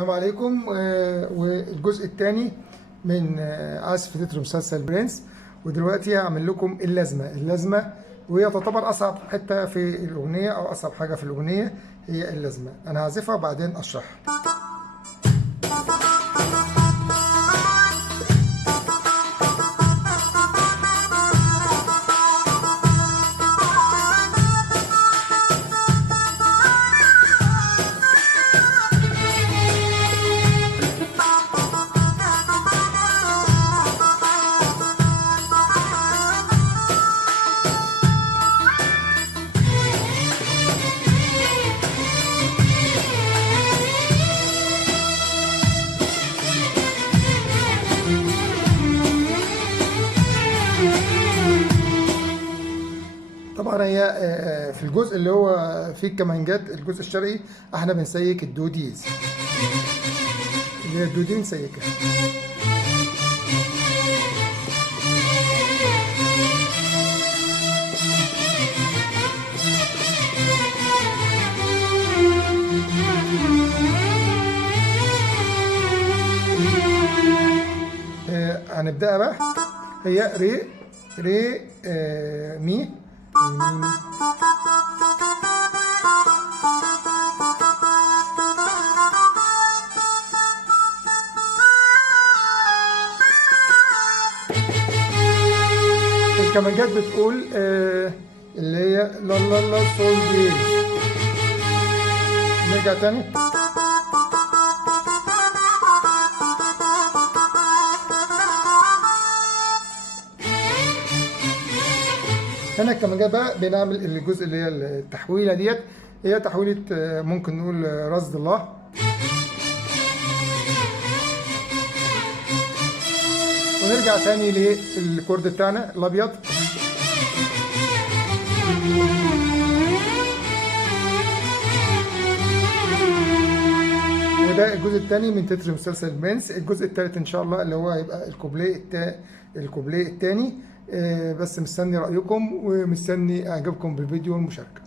السلام عليكم. والجزء الثاني من عزف تتر مسلسل برنس. ودلوقتي هعمل لكم اللازمة، وهي تعتبر أصعب حتة في الأغنية أو أصعب حاجة في الأغنية هي اللازمة. أنا هعزفها وبعدين أشرحها. طبعا هي في الجزء اللي هو فيه الكمانجات، الجزء الشرقي احنا بنسيك الدو ديز، اللي هي الدو دي بنسيكها. هنبدأها بقى. هي ري ري مي. الكمانجات بتقول اللي هي لا لا لا سول دي. نرجع تاني. هنا الكمانجات بقى بنعمل الجزء اللي هي التحويله ديت، هي تحويله ممكن نقول رصد الله. ونرجع تاني للكورد بتاعنا الابيض. وده الجزء الثاني من تتر مسلسل برنس. الجزء الثالث ان شاء الله اللي هو هيبقى الكوبليه الثاني. بس مستني رايكم ومستني اعجابكم بالفيديو والمشاركه.